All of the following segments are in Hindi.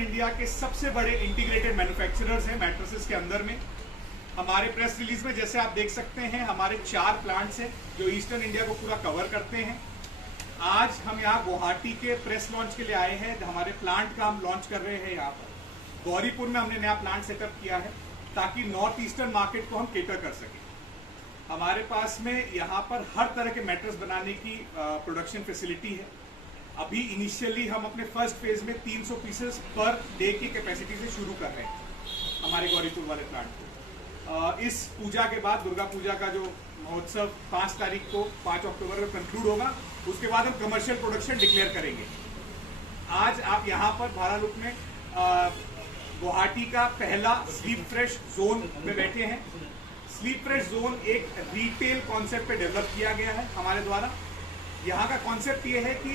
ईस्टर्न इंडिया के सबसे बड़े इंटीग्रेटेड मैन्युफैक्चरर्स हैं मैट्रेसेस के अंदर में। हमारे प्रेस रिलीज में जैसे आप देख सकते हैं हमारे 4 प्लांट्स हैं जो ईस्टर्न इंडिया को पूरा कवर करते हैं। आज हम यहाँ गुवाहाटी के प्रेस लॉन्च के लिए आए हैं। हमारे प्लांट का हम लॉन्च कर रहे हैं। यहाँ पर गौरीपुर में हमने नया प्लांट सेटअप किया है ताकि नॉर्थ ईस्टर्न मार्केट को हम केटर कर सकें। हमारे पास में यहाँ पर हर तरह के मैट्रेस बनाने की प्रोडक्शन फैसिलिटी है। अभी इनिशियली हम अपने फर्स्ट फेज में 300 पीसेस पर डे की कैपेसिटी से शुरू कर रहे हैं हमारे गौरीपुर वाले प्लांट को। इस पूजा के बाद दुर्गा पूजा का जो महोत्सव 5 तारीख को 5 अक्टूबर में कंक्लूड होगा, उसके बाद हम कमर्शियल प्रोडक्शन डिक्लेयर करेंगे। आज आप यहाँ पर भारालुक में गुवाहाटी का पहला स्लीप फ्रेश जोन में बैठे हैं। स्लीप फ्रेश जोन एक रिटेल कॉन्सेप्ट पे डेवलप किया गया है हमारे द्वारा। यहाँ का कॉन्सेप्ट ये है कि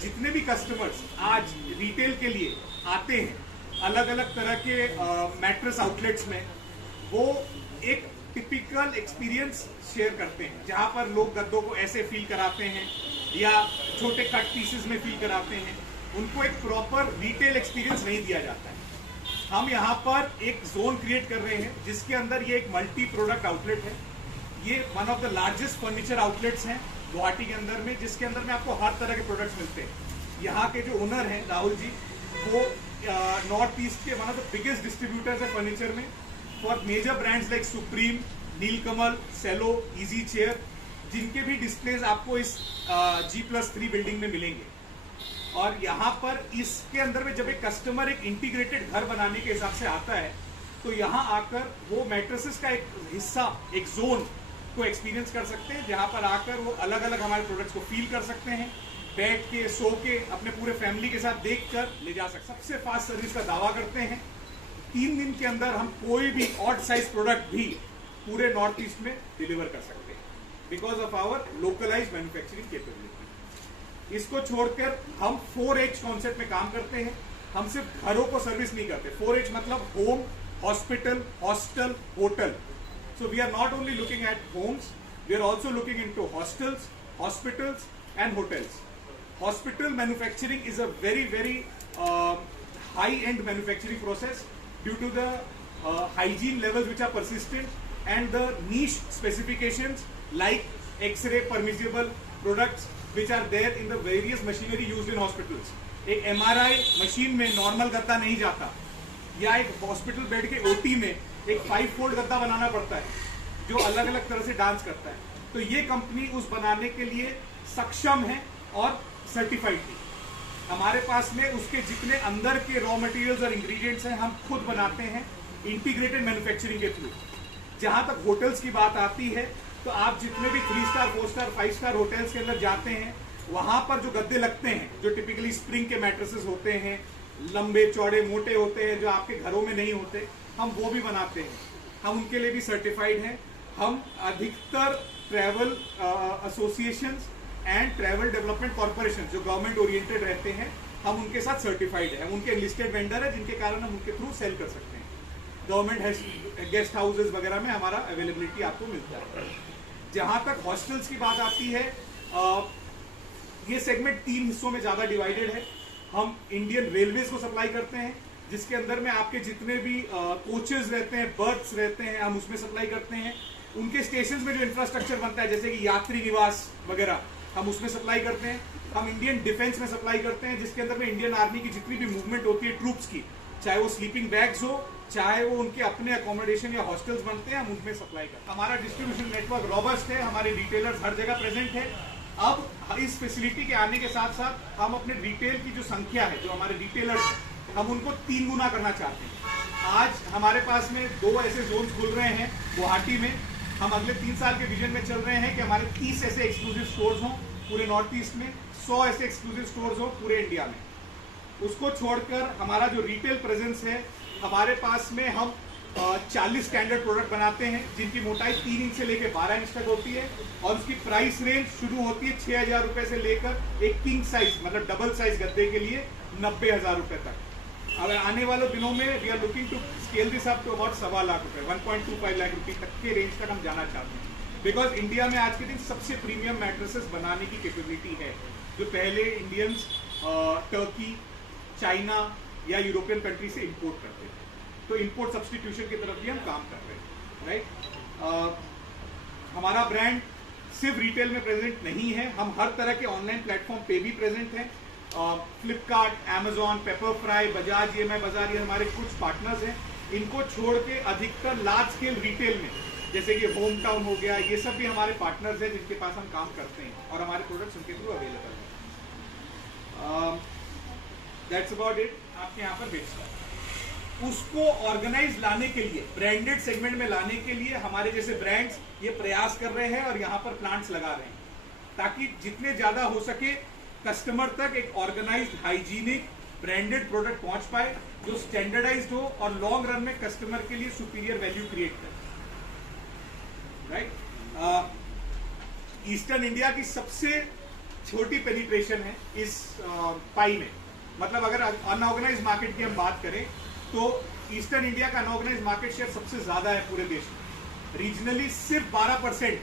जितने भी कस्टमर्स आज रिटेल के लिए आते हैं अलग अलग तरह के मैट्रेस आउटलेट्स में, वो एक टिपिकल एक्सपीरियंस शेयर करते हैं जहाँ पर लोग गद्दों को ऐसे फील कराते हैं या छोटे कट पीसेस में फील कराते हैं। उनको एक प्रॉपर रिटेल एक्सपीरियंस नहीं दिया जाता है। हम यहाँ पर एक जोन क्रिएट कर रहे हैं जिसके अंदर ये एक मल्टी प्रोडक्ट आउटलेट है। ये one of the largest furniture outlets हैं गुवाहाटी के अंदर में, जिसके अंदर में आपको हर तरह के प्रोडक्ट्स मिलते हैं। यहाँ के जो ओनर हैं राहुल जी, वो नॉर्थ ईस्ट के one of the biggest distributors है फर्नीचर में for major brands like Supreme, Nilkamal, Cello, easy chair, जिनके भी डिस्प्लेज आपको इस G+3 बिल्डिंग में मिलेंगे। और यहाँ पर इसके अंदर में जब एक कस्टमर एक इंटीग्रेटेड घर बनाने के हिसाब से आता है तो यहाँ आकर वो मैट्रेसेस का एक हिस्सा, एक जोन को एक्सपीरियंस कर सकते हैं, जहाँ पर आकर वो अलग अलग हमारे प्रोडक्ट्स को फील कर सकते हैं, बैठ के सो के अपने पूरे फैमिली के साथ देख कर ले जा सकते हैं। सबसे फास्ट सर्विस का दावा करते हैं। 3 दिन के अंदर हम कोई भी ऑड साइज प्रोडक्ट भी पूरे नॉर्थ ईस्ट में डिलीवर कर सकते हैं because of our localize manufacturing capability. इसको छोड़कर हम 4H कॉन्सेप्ट में काम करते हैं। हम सिर्फ घरों को सर्विस नहीं करते। 4H मतलब home, hospital, hostel, hotel. So we are not only looking at homes, we are also looking into hostels, hospitals and hotels. Hospital manufacturing is a very high-end manufacturing process due to the hygiene levels which are persistent and the niche specifications like X-ray permissible products which are there in the various machinery used in hospitals. एक MRI मशीन में नॉर्मल गद्दा नहीं जाता, या एक हॉस्पिटल बेड के OT में एक 5-fold गद्दा बनाना पड़ता है जो अलग अलग तरह से डांस करता है। तो ये कंपनी उस बनाने के लिए सक्षम है और सर्टिफाइड है। हमारे पास में उसके जितने अंदर के रॉ मटेरियल्स और इंग्रेडिएंट्स हैं हम खुद बनाते हैं इंटीग्रेटेड मैन्युफैक्चरिंग के थ्रू। जहां तक होटल्स की बात आती है तो आप जितने भी 3 स्टार, 4 स्टार, 5 स्टार होटल्स के अंदर जाते हैं वहां पर जो गद्दे लगते हैं जो टिपिकली स्प्रिंग के मैट्रेसेस होते हैं, लंबे चौड़े मोटे होते हैं, जो आपके घरों में नहीं होते, हम वो भी बनाते हैं। हम उनके लिए भी सर्टिफाइड हैं। हम अधिकतर travel associations and travel development corporation जो गवर्नमेंट ओरिएंटेड रहते हैं, हम उनके साथ सर्टिफाइड है। हम उनके लिस्टेड वेंडर है जिनके कारण हम उनके थ्रू सेल कर सकते हैं। गवर्नमेंट गेस्ट हाउसेज वगैरह में हमारा अवेलेबिलिटी आपको मिलता है। जहां तक हॉस्टल्स की बात आती है, ये सेगमेंट 3 हिस्सों में ज्यादा डिवाइडेड है। हम इंडियन रेलवेज को सप्लाई करते हैं जिसके अंदर में आपके जितने भी कोचेस रहते हैं, बर्थ्स रहते हैं, हम उसमें सप्लाई करते हैं। उनके स्टेशंस में जो इंफ्रास्ट्रक्चर बनता है जैसे कि यात्री निवास वगैरह, हम उसमें सप्लाई करते हैं। हम इंडियन डिफेंस में सप्लाई करते हैं जिसके अंदर में इंडियन आर्मी की जितनी भी मूवमेंट होती है ट्रूप्स की, चाहे वो स्लीपिंग बैग्स हो, चाहे वो उनके अपने अकोमोडेशन या हॉस्टल्स बनते हैं, हम उनमें सप्लाई करते हैं। हमारा डिस्ट्रीब्यूशन नेटवर्क रॉबस्ट है, हमारे रिटेलर्स हर जगह प्रेजेंट है। अब इस फैसिलिटी के आने के साथ साथ हम अपने रिटेल की जो संख्या है, जो हमारे रिटेलर्स हैं, हम उनको 3 गुना करना चाहते हैं। आज हमारे पास में 2 ऐसे जोन्स खुल रहे हैं गुवाहाटी में। हम अगले 3 साल के विजन में चल रहे हैं कि हमारे 30 ऐसे एक्सक्लूसिव स्टोर्स हों पूरे नॉर्थ ईस्ट में, 100 ऐसे एक्सक्लूसिव स्टोर्स हों पूरे इंडिया में। उसको छोड़कर हमारा जो रिटेल प्रेजेंस है, हमारे पास में हम 40 स्टैंडर्ड प्रोडक्ट बनाते हैं जिनकी मोटाई 3 इंच से लेकर 12 इंच तक होती है और उसकी प्राइस रेंज शुरू होती है 6,000 रुपए से लेकर एक किंग साइज मतलब डबल साइज गद्दे के लिए 90,000 रुपए तक। अगर आने वाले दिनों में we are looking to scale this up to about 1.25 lakh rupees, 1.25 lakh रुपए तक के रेंज तक हम जाना चाहते हैं। बिकॉज इंडिया में आज के दिन सबसे प्रीमियम मैट्रेसेस बनाने की कैपेबिलिटी है, जो पहले इंडियंस टर्की, चाइना या यूरोपियन कंट्री से इंपोर्ट करते थे। तो इंपोर्ट सब्सटीट्यूशन की तरफ भी हम काम कर रहे हैं, राइट। हमारा ब्रांड सिर्फ रिटेल में प्रेजेंट नहीं है, हम हर तरह के ऑनलाइन प्लेटफॉर्म पे भी प्रेजेंट हैं। फ्लिपकार्ट, अमेजॉन, पेपरफ्राई, बजाज EMI बाजार, ये हमारे कुछ पार्टनर्स हैं। इनको छोड़ के अधिकतर लार्ज स्केल रिटेल में, जैसे कि होम टाउन हो गया, ये सब भी हमारे पार्टनर्स हैं जिनके पास हम काम करते हैं और हमारे प्रोडक्ट्स उनके थ्रू अवेलेबल हैं। That's about it. आपके यहाँ पर बेच सकते हैं। उसको ऑर्गेनाइज लाने के लिए, ब्रांडेड सेगमेंट में लाने के लिए हमारे जैसे ब्रांड्स ये प्रयास कर रहे हैं और यहाँ पर प्लांट्स लगा रहे हैं, ताकि जितने ज्यादा हो सके कस्टमर तक एक ऑर्गेनाइज्ड, हाइजीनिक, ब्रांडेड प्रोडक्ट पहुंच पाए, जो स्टैंडर्डाइज्ड हो और लॉन्ग रन में कस्टमर के लिए सुपीरियर वैल्यू क्रिएट करे, राइट। ईस्टर्न इंडिया की सबसे छोटी पेनिट्रेशन है इस पाई में। मतलब अगर अनऑर्गेनाइज्ड मार्केट की हम बात करें तो ईस्टर्न इंडिया का अनऑर्गेनाइज्ड मार्केट शेयर सबसे ज्यादा है पूरे देश में। रीजनली सिर्फ 12%,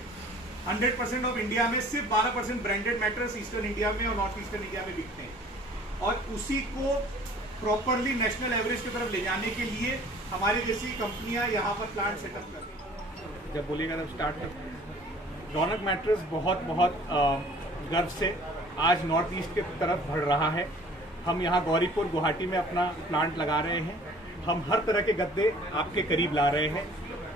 100% ऑफ इंडिया में सिर्फ 12% ब्रांडेड मैट्रेस ईस्टर्न इंडिया में और नॉर्थ ईस्टर्न इंडिया में बिकते हैं। और उसी को प्रॉपरली नेशनल एवरेज की तरफ ले जाने के लिए हमारी जैसी कंपनियां यहाँ पर प्लांट सेटअप कर रही हैं। जब बोलिएगा तब स्टार्ट कर। रौनक मैट्रेस बहुत गर्व से आज नॉर्थ ईस्ट के तरफ बढ़ रहा है। हम यहाँ गौरीपुर, गुवाहाटी में अपना प्लांट लगा रहे हैं। हम हर तरह के गद्दे आपके करीब ला रहे हैं।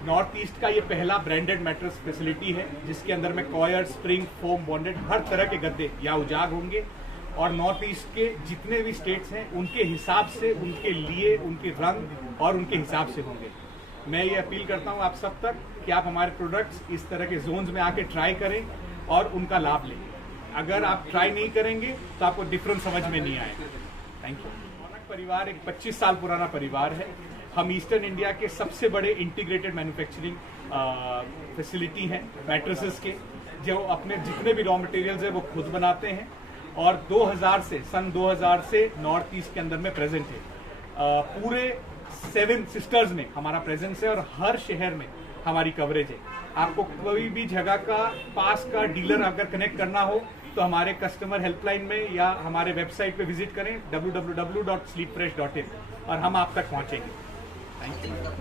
नॉर्थ ईस्ट का ये पहला ब्रांडेड मैट्रेस फैसिलिटी है जिसके अंदर में कॉयर, स्प्रिंग, फोम, बॉन्डेड हर तरह के गद्दे या उजाग होंगे और नॉर्थ ईस्ट के जितने भी स्टेट्स हैं उनके हिसाब से, उनके लिए, उनके रंग और उनके हिसाब से होंगे। मैं ये अपील करता हूँ आप सब तक कि आप हमारे प्रोडक्ट्स इस तरह के जोन्स में आके ट्राई करें और उनका लाभ लें। अगर आप ट्राई नहीं करेंगे तो आपको डिफरेंस समझ में नहीं आएगा। Thank you. रौनक परिवार एक 25 साल पुराना परिवार है। हम ईस्टर्न इंडिया के सबसे बड़े इंटीग्रेटेड मैन्युफैक्चरिंग फैसिलिटी हैं मैट्रेसेस के, जो अपने जितने भी रॉ मटेरियल्स हैं वो खुद बनाते हैं और सन 2000 से नॉर्थ ईस्ट के अंदर में प्रेजेंट है। पूरे 7 सिस्टर्स में हमारा प्रेजेंस है और हर शहर में हमारी कवरेज है। आपको कोई भी जगह का पास का डीलर अगर कनेक्ट करना हो तो हमारे कस्टमर हेल्पलाइन में या हमारे वेबसाइट पे विजिट करें www.sleepfresh.in और हम आप तक पहुंचेंगे। Thank you.